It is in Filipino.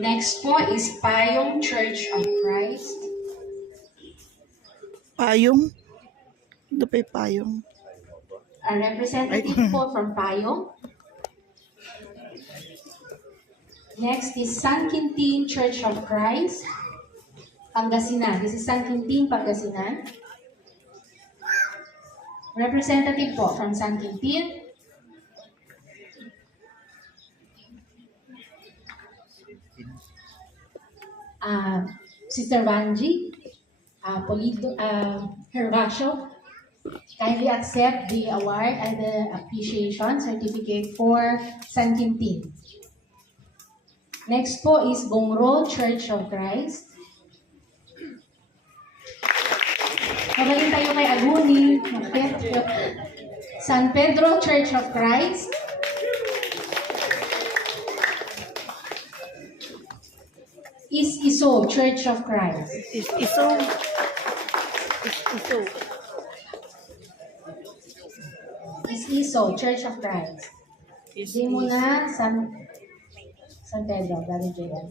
Next po is Payong Church of Christ. Payong? Ito pa yung payong. A representative po from Payong. Next is San Quintin Church of Christ, Pangasinan. This is San Quintin, Pangasinan. Representative po from San Quintin. Sister Vanji, Herbacio, kindly accept the award and the appreciation certificate for San Quintin. Next po is Bongro Church of Christ. Magaling tayo kay Aguni. San Pedro Church of Christ. Iso Church of Christ. Iso. Iso Church of Christ. Hindi mo na San Pedro. Galing dyan.